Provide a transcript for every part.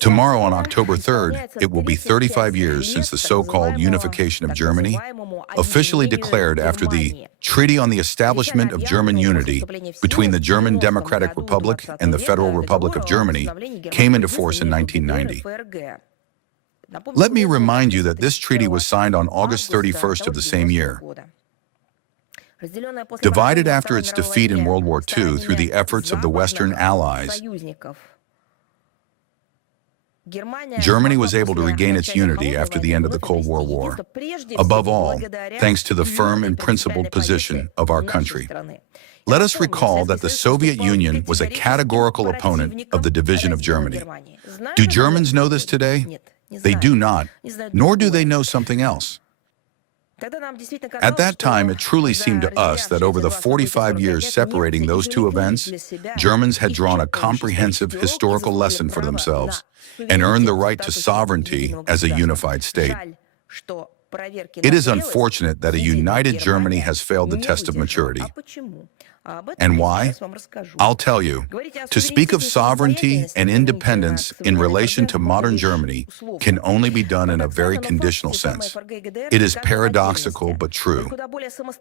Tomorrow, on October 3rd, it will be 35 years since the so-called unification of Germany, officially declared after the Treaty on the Establishment of German Unity between the German Democratic Republic and the Federal Republic of Germany, came into force in 1990. Let me remind you that this treaty was signed on August 31st of the same year. Divided after its defeat in World War II through the efforts of the Western Allies, Germany was able to regain its unity after the end of the Cold War, above all, thanks to the firm and principled position of our country. Let us recall that the Soviet Union was a categorical opponent of the division of Germany. Do Germans know this today? They do not, nor do they know something else. At that time, it truly seemed to us that over the 45 years separating those two events, Germans had drawn a comprehensive historical lesson for themselves and earned the right to sovereignty as a unified state. It is unfortunate that a united Germany has failed the test of maturity. And why? I'll tell you. To speak of sovereignty and independence in relation to modern Germany can only be done in a very conditional sense. It is paradoxical but true.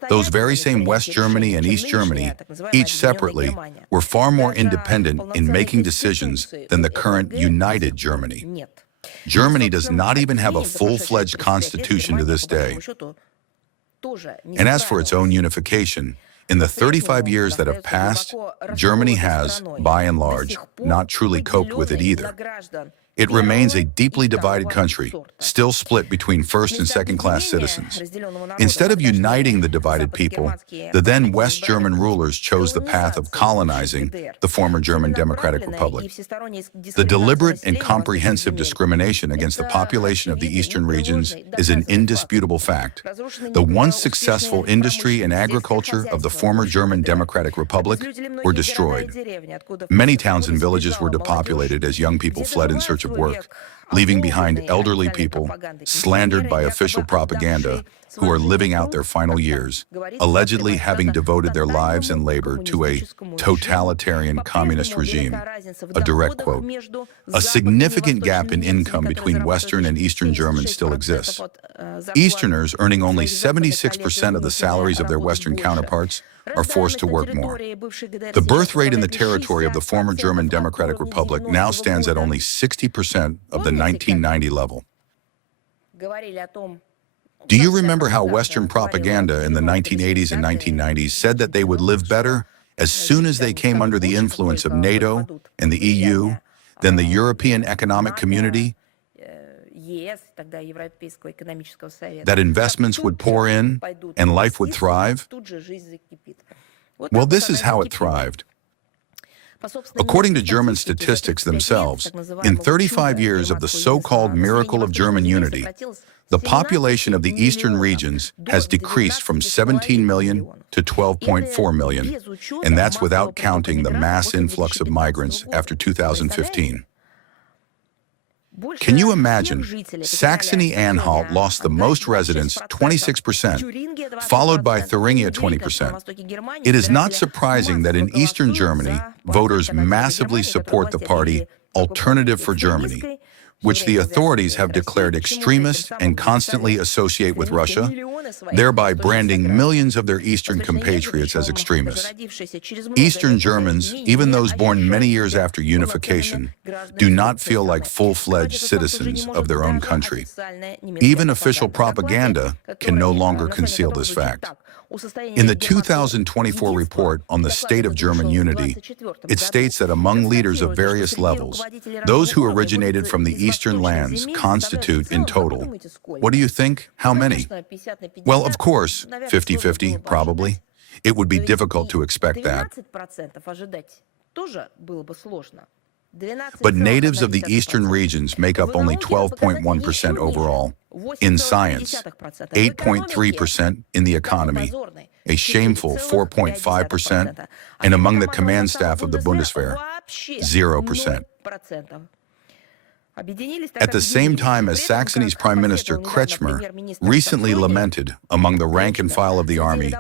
Those very same West Germany and East Germany, each separately, were far more independent in making decisions than the current united Germany. Germany does not even have a full-fledged constitution to this day. And as for its own unification, in the 35 years that have passed, Germany has, by and large, not truly coped with it either. It remains a deeply divided country, still split between first and second-class citizens. Instead of uniting the divided people, the then West German rulers chose the path of colonizing the former German Democratic Republic. The deliberate and comprehensive discrimination against the population of the eastern regions is an indisputable fact. The once successful industry and agriculture of the former German Democratic Republic were destroyed. Many towns and villages were depopulated as young people fled in search of work, leaving behind elderly people, slandered by official propaganda, who are living out their final years, allegedly having devoted their lives and labor to a totalitarian communist regime. A direct quote. A significant gap in income between Western and Eastern Germans still exists. Easterners, earning only 76% of the salaries of their Western counterparts, are forced to work more. The birth rate in the territory of the former German Democratic Republic now stands at only 60% of the 1990 level. Do you remember how Western propaganda in the 1980s and 1990s said that they would live better as soon as they came under the influence of NATO and the EU, then the European Economic Community, that investments would pour in and life would thrive? Well, this is how it thrived. According to German statistics themselves, in 35 years of the so-called miracle of German unity, the population of the eastern regions has decreased from 17 million to 12.4 million, and that's without counting the mass influx of migrants after 2015. Can you imagine? Saxony-Anhalt lost the most residents, 26%, followed by Thuringia, 20%. It is not surprising that in Eastern Germany, voters massively support the party Alternative for Germany, which the authorities have declared extremist and constantly associate with Russia, thereby branding millions of their Eastern compatriots as extremists. Eastern Germans, even those born many years after unification, do not feel like full-fledged citizens of their own country. Even official propaganda can no longer conceal this fact. In the 2024 report on the state of German unity, it states that among leaders of various levels, those who originated from the eastern lands constitute in total, what do you think? How many? Well, of course, 50-50, probably. It would be difficult to expect that. But natives of the eastern regions make up only 12.1% overall. In science, 8.3% in the economy, a shameful 4.5%, and among the command staff of the Bundeswehr, 0%. At the same time as Saxony's Prime Minister Kretschmer recently lamented among the rank and file of the army,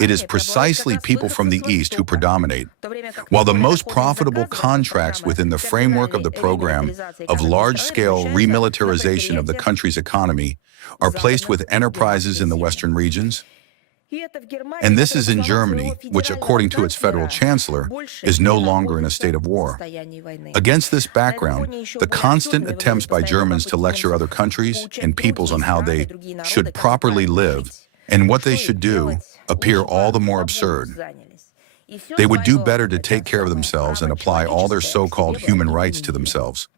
it is precisely people from the East who predominate, while the most profitable contracts within the framework of the program of large-scale remilitarization of the country's economy are placed with enterprises in the Western regions. And this is in Germany, which, according to its federal chancellor, is no longer in a state of war. Against this background, the constant attempts by Germans to lecture other countries and peoples on how they should properly live and what they should do appear all the more absurd. They would do better to take care of themselves and apply all their so-called human rights to themselves.